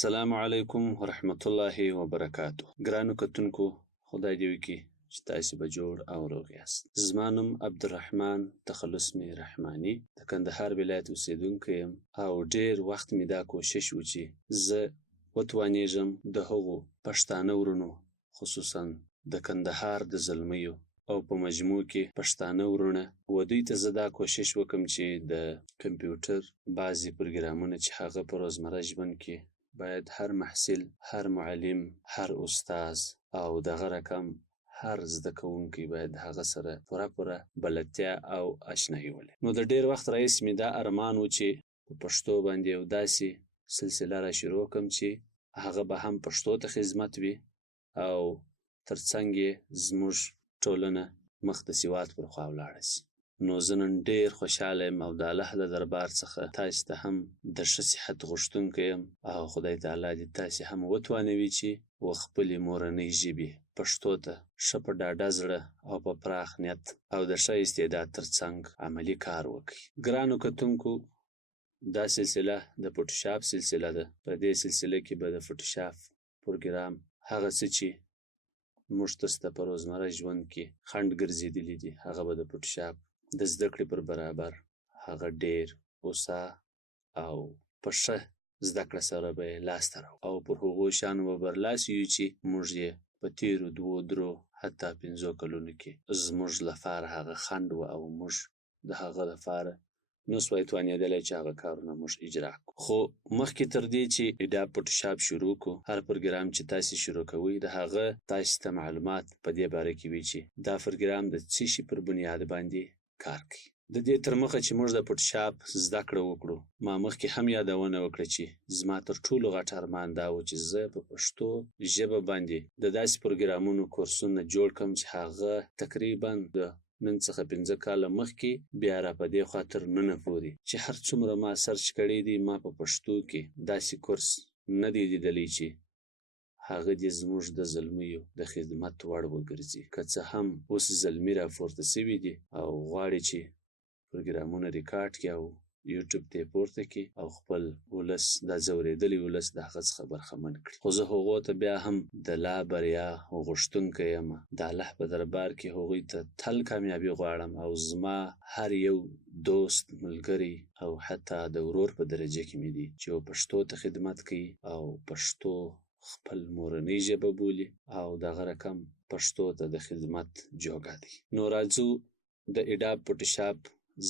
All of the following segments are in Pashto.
السلام علیکم ورحمت الله وبرکاتو. ګرانو کتونکو، خدای دې وکړي چې تاسې به جوړ او روغ یاست. زما نوم عبدالرحمن تخلص مې رحماني د کندهار ولایت اوسېدونکی یم او ډېر وخت مې دا کوشش و چې زه وتوانېږم د هغو پښتانه ورونو، خصوصا د کندهار د زلمیو او په مجموع کې پښتانه ورونه و دوی ته زه دا کوشش وکم چې د کمپیوټر بعضې پروګرامونه چې هغه په روزمره ژوند کې باید هر محصل، هر معلم، هر استاز او دغه رقم هر زده کوونکی باید هغه سره پوره بلدتیا او اشنایي ولري. نو د ډېر وخت راهیسې مې دا ارمان و چې په پښتو باندې یو داسې سلسله را شروع کړم چې هغه به هم پښتو ته خدمت وي او ترڅنګ یې زموږ ټولنه مخ د سواد پر خوا ولاړه شي. نو زه نن ډېر خوشحاله یم او د الله د دربار څخه تاسې ته هم د ښه صحت غوښتونکی یم او خدای تعالی دې تاسې هم وتوانوي چې و خپلې مورنۍ ژبې پښتو ته ښه په ډاډه زړه او په پراخ نیت او د ښه استعداد ترڅنګ عملي کار وکړي. ګرانو کتونکو، دا سلسله د فوټوشاپ سلسله ده. په دې سلسله کې به د فوټوشاپ پروګرام هغه څه چې موږ ته سته په روزمره ژوند کې خنډ ګرځېدلي دي، هغه به د فوټوشاپ د زده کړې پر برابر هغه ډېر هوسا او په ښه زده کړه سره به یې لاسته راوړو او پر هغو شیانو به برلاسي یو چې موږ یې په تېرو 2-3 حتی 5 کلونو کې زموږ لپاره هغه خنډ و او موږ د هغه لپاره نو سوای توانېدلی چې هغه کارونه موږ اجرا کړو. خو مخکې تر دې چې اډاب فوټوشاپ شروع کړو، هر پروګرام چې تاسې شروع کوئ د هغه تاسې ته معلومات په دې باره کې وي چې دا پروګرام د څه شي پر بنیاد باندې کار کوي. د دې تر مخه چې موږ د فوټوشاپ زده کړه وکړو، ما مخکې هم یادونه وکړه چې زما تر ټولو غټ ارمان دا و چې زه په پښتو ژبه باندې د داسې پروګرامونو کورسونه جوړ کړم چې هغه تقریبا د نن څخه 5 کاله مخکې بیا را په دې خوا تر ننه پورې چې هر څومره ما سرچ کړی دی، ما په پښتو کې داسې کورس نه دی لیدلی چې هغه دې زموږ د زلمیو د خدمت وړ وګرځي. که څه هم اوس زلمي راپورته سوي دي او غواړي چې پروګرامونه ریکارډ کړي او یوټیوب ته یې پورته کړي او خپل ولس، دا ځورېدلي ولس د هغه څخه برخمن کړي. خو زه هغو ته بیا هم د لا بریا غوښتونکی یم. د الله په دربار کې هغوی ته تل کامیابي غواړم او زما هر یو دوست، ملګری او حتی د ورور په درجه کې مې دي چې پښتو ته خدمت کوي او پښتو خپل مورنۍ ژبه بولي او دغه رقم پښتو ته د خدمت جوګه دی. نو راځو د اډاب فوټوشاپ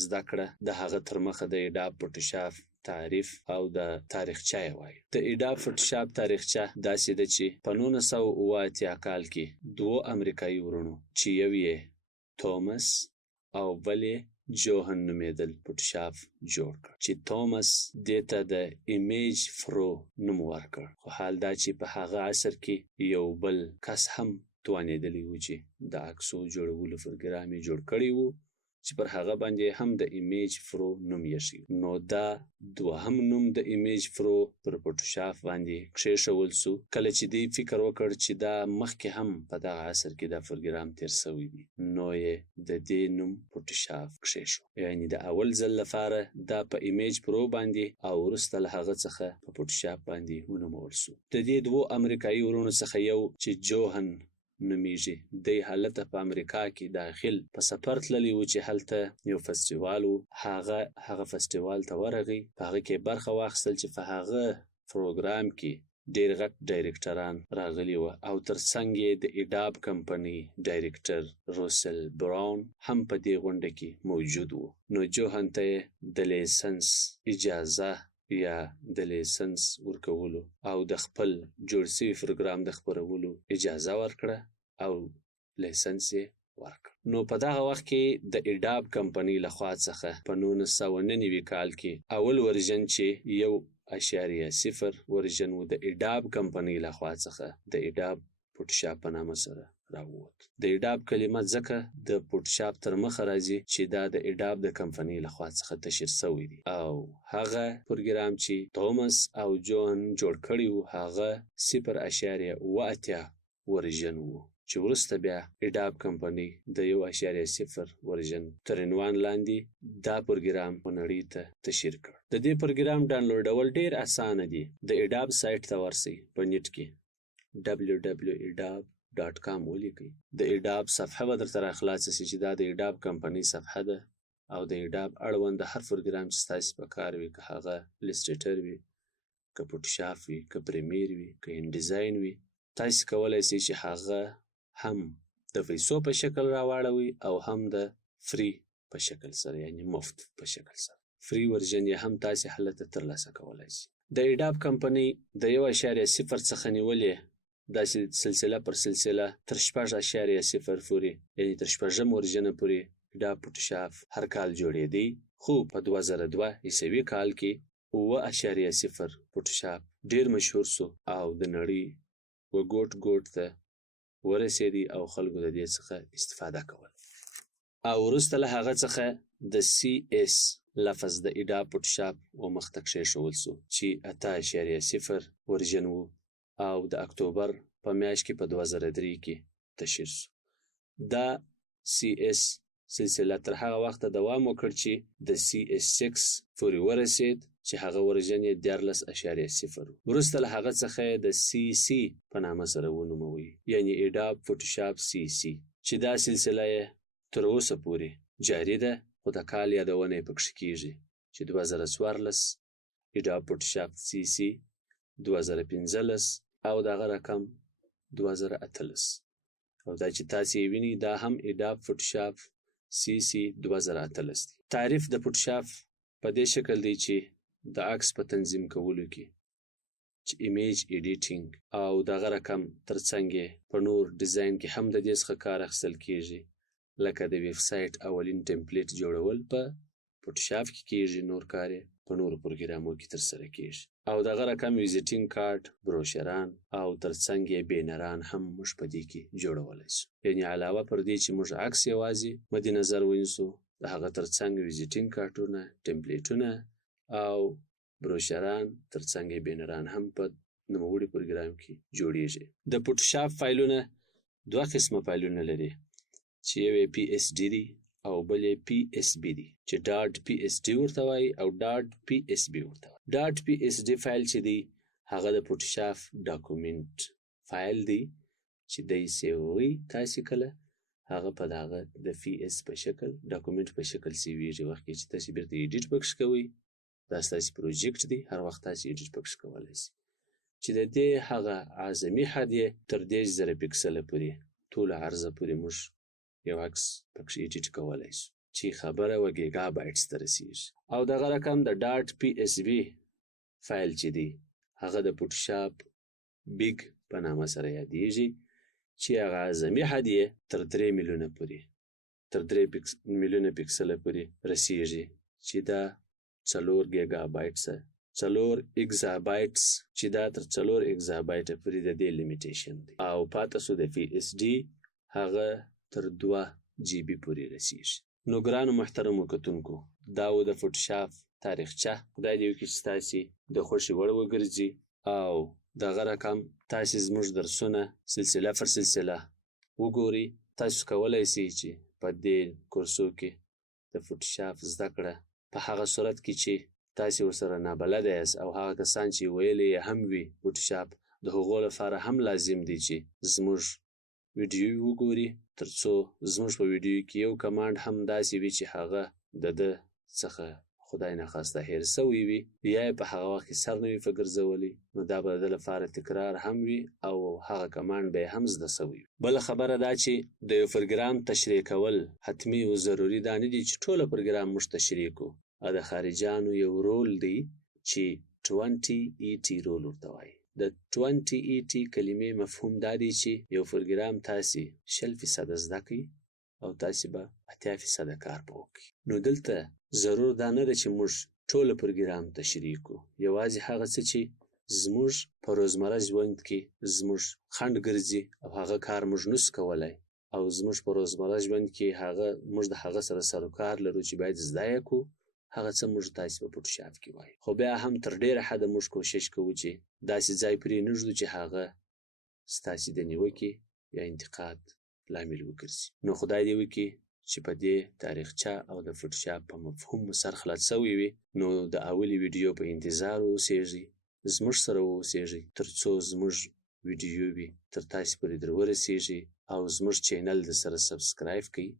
زده کړه د هغه تر مخه د اډاب فوټوشاپ تعریف او د تاریخچه یې وایو. د اډاب فوټوشاپ تاریخچه داسې ده چې په 1987 کال کې 2 امریکایي ورونو چې یو یې توماس او بل یې جوهن نومېدل فوټوشاپ جوړ کړ، چې توماس دې ته د ایمیج فرو نوم ورکړ. خو حال دا چې په هغه عصر کې یو بل کس هم توانېدلی و چې د عکسو جوړولو پروګرام یې جوړ کړی و چې پر هغه باندې هم د ایمیج فرو نوم ایښی. نو دا دوهم نوم د ایمیج فرو پر فوټوشاپ باندې کښېښول سو کله چې دوی فکر وکړ چې دا مخکې هم په دغه عصر کې دا پروګرام تېر سوی وي، نو یې د دې نوم فوټوشاپ کښېښو. یعنې د اول ځل لپاره دا په ایمیج فرو باندې او وروسته له هغه څخه په فوټوشاپ باندې ونومول سو. د دې 2 امریکایي ورونو څخه یو چې جوهن نومیږي، دی هلته په امریکا کې داخل په سفر تللی و چې هلته یو فستیوال و. هغه فستیوال ته ورغی، په هغه کې برخه واخیستل چې په هغه پروګرام کې ډېر غټ ډایرکټران راغلي وه او ترڅنګ یې د اډاب کمپنۍ ډایرکټر روسل براون هم په دې غونډه کې موجود و. نو جوهن ته یې د لیسنس اجازه یا د لیسنس ورکولو او د خپل جوړ سوي پروګرام د خپرولو اجازه ورکړه او لیسنس یې ورکړ. نو په دغه وخت کې د اډاب کمپنۍ لخوا څخه په 1999 کال کې اول ورژن چې 1.0 ورژن و د اډاب کمپنۍ لخوا څخه د اډاب فوټوشاپ په نامه سره راووت. د اډاب کلمه ځکه د فوټوشاپ تر مخه راځي چې دا د اډاب د کمپنۍ لخوا څخه تشهیر سوی دی او هغه پروګرام چې توماس او جوهن جوړ کړی و هغه 0.8 ورژن و چې وروسته بیا اډاب کمپنۍ د 1.0 ورژن تر عنوان لاندې دا پروګرام په نړۍ ته تشهیر کړ. د دې پروګرام ډاونلوډول ډیر اسانه دي. د اډاب سایت ته ورسئ په نیټ کې www.edab.com ولیکئ. د اډاب صفحه به درته راخلاصه شي چې دا د اډاب کمپنۍ صفحه ده او د اډاب اړوند هر پروګرام چې ستاسې په کار وي، که هغه السټریټر وي، که فوټوشاپ وي، که پریمیر وي، که انډیزاین وي، تاسې کولی شئ چې هغه هم د پیسو په شکل راواړوئ او هم د فری په شکل سره، یعنی مفت په شکل سره. فری ورژن یې هم تاسې هلته ترلاسه کولی شئ. د اډاب کمپنۍ د 1.0 څخه نیولې داسې سلسله پر سلسله تر 6.0 پورې، یعنی تر 6م ورژنه پورې اډاب فوټوشاپ هر کال جوړېدی، خو په 2002 عیسوي کال کې 7.0 فوټوشاپ ډیر مشهور سو او د نړۍ وګوټ ګوټ ته ورسېدی او خلکو د دې څخه استفاده کول. او وروسته له هغه څخه د CS لفظ د اډاب فوټوشاپ ومخته کښېښول سو چې 8.0 ورژن و او د اکتوبر په میاشت کې په 2003 کې تشهیر سو. دا CS سلسله تر هغه وخته دوام وکړ چې د CS6 پورې ورسېد چې هغه ورژن یې 14.0 وروسته له هغه څخه د CC په نامه سره ونوموي، یعنی اډاب فوټوشاپ CC، چې دا سلسله یې تر اوسه پورې جاري ده، خو د کال یادونه یې پکښې کېږي چې 2014 اډاب فوټوشاپ CC، 2015 او دغه رقم 2018. او دا چې تاسې یې وینئ دا هم اډاب فوټوشاپ CC 2018 دی. تعریف د فوټوشاپ په دې شکل دی چې د عکس په تنظیم کولو کې چې ایمیج ایډیټینګ او دغه رقم ترڅنګ یې په نور ډیزاین کې هم د دې څخه کار اخیستل کېږي، لکه د ویب سایټ اولین ټمپلیټ جوړول په فوټوشاپ کې کېږي، نور کار یې په نورو پروګرامو کې ترسره کېږي. او دغه رقم ویزیټینګ کارت، بروشران او ترڅنګ یې بینران هم موږ په دې کې جوړولی شو. یعنې علاوه پر دې چې موږ عکس یوازې مد نظر ونیسو، د هغه ترڅنګ ویزیټینګ کارتونه، ټمپلیټونه او بروشران ترڅنګ یې بینران هم په نوموړي پروګرام کې جوړیږي. د فوټوشاپ فایلونه دوه قسمه فایلونه لري چې یو یې PSD دی او بل یې PSB دی، چې .PSD ورته وایي او .PSB ورته وایي. .PSD فایل چې دی هغه د فوټوشاپ ډاکومنټ فایل دی چې دی سیووي تاسې کله هغه په دغه د PS په شکل ډاکومنټ په شکل سیویږي. وخت کې چې تاسې بیرته ایډیټ پکښې کوئ، دا ستاسې پروجیکټ دی، هر وخت تاسې ایډیټ پکښې کولی شئ، چې د دې هغه اعظمي حد یې تر 10,000 پکسله پورې ټوله عرضه پورې موږ یو عکس پکښې ایډیټ کولی شو، چې خبره و ګیګا بایټس ته رسیږي. او دغه رقم د .PSB فایل چې دی هغه د فوټوشاپ بیګ په نامه سره یادیږي، چې هغه اعظمي حد یې تر 3 میلیونه پورې، تر 3 میلیونه پکسله پورې رسیږي، چې دا 4 ګیګا بایټس، 4 اگزابایټس، چې دا تر 4 اگزابایټه پورې د دې لیمیټیشن دی. او پاته سو د PSD هغه تر 2 GB پورې رسیږي. نو ګرانو محترمو کتونکو، دا و د فوټوشاپ تاریخچه. خدای دې وکړي چې تاسې د خوښې وړ وګرځي او دغه رقم تاسې زموږ درسونه سلسله پر سلسله وګورئ. تاسو کولی شئ چې په دې کورسو کې د فوټوشاپ زده کړه په هغه صورت کې چې تاسې ورسره نابلده یاست او هغه کسان چې ویلی یې هم وي فوټوشاپ، د هغو لپاره هم لازم دی چې زموږ ویډیو وګوري، تر څو زموږ په ویډیو کې یو کمانډ هم داسې وي چې هغه د ده څخه خدای نخواسته هیر سوی وي، یا یې په هغه وخت کې سر نه وي په ګرځولی، نو دا به د ده لپاره تکرار هم وي او هغه کمانډ به یې هم زده سوی وي. بله خبره دا چې د یو پروګرام تشریح کول حتمي او ضروري دا نه دي چې ټوله پروګرام موږ تشریح کړو. د خارجیانو یو رول دی چې 20ET رول ورته وایي. د 20ET کلمې مفهوم دا دی چې یو پروګرام تاسې 100% زده کړئ او تاسې به 80% کار به وکړئ. نو دلته ضرور دا نه ده چې موږ ټوله پروګرام تشریح کړو، یوازې هغه څه چې زموږ په روزمره ژوند کې زموږ خنډ ګرځي او هغه کار موږ نسو کولی او زموږ په روزمره ژوند کې هغه موږ د هغه سره سروکار لرو چې باید زده یې کړو، هغه څه موږ تاسې په فوټوشاپ کې وایو. خو بیا هم تر ډېره حده موږ کوشش کوو چې داسې ځای پرې نه ږدو چې هغه ستاسې د نیوکې یا انتقاد لامل وګرځي. نو خدای دې وکړي چې په دې تاریخچه او د فوټوشاپ په مفهوم مو سر خلاص شوی وي. نو د اولي ویډیو په انتظار اوسیږئ، زموږ سره اوسیږئ تر څو زموږ ویډیووي تر تاسې پورې در ورسیږي او زموږ چینل د سره سبسکرایب کړئ.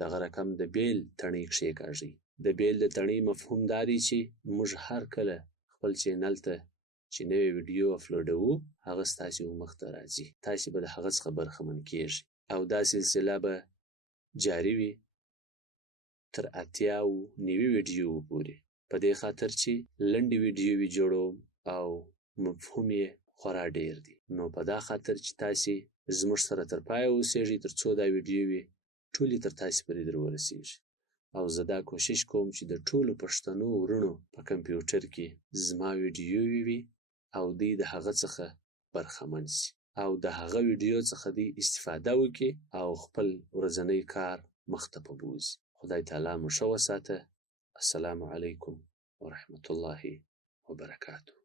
دغه رقم د بیل تڼۍ کښېکاږئ. د بیل د تڼۍ مفهوم دا دی چې موږ هر کله خپل چینل ته چې نوې ویډیو اپلوډوو هغه ستاسې مخ ته راځي، تاسې به د هغه څخه برخمن کیږئ او دا سلسله به جاري وي تر 80 ویډیو پورې. په دې خاطر چې لنډې ویډیووي جوړوم او مفهوم یې خورا ډیر دی. نو په دا خاطر چې تاسې زموږ سره تر پایه اوسیږئ تر څو دا ویډیووي ټولې تر تاسې پورې در ورسیږي. او زه دا کوشش کوم چې د ټولو پښتنو وروڼو په کمپیوټر کې زما ویډیووي وي او دوی د هغه څخه برخمن سي او د هغه ویډیو څخه دوی استفاده وکړي او خپل ورځنی کار مخته په بوځي. خدای تعالی مو ښه وساته. السلام علیکم ورحمة الله وبرکاته.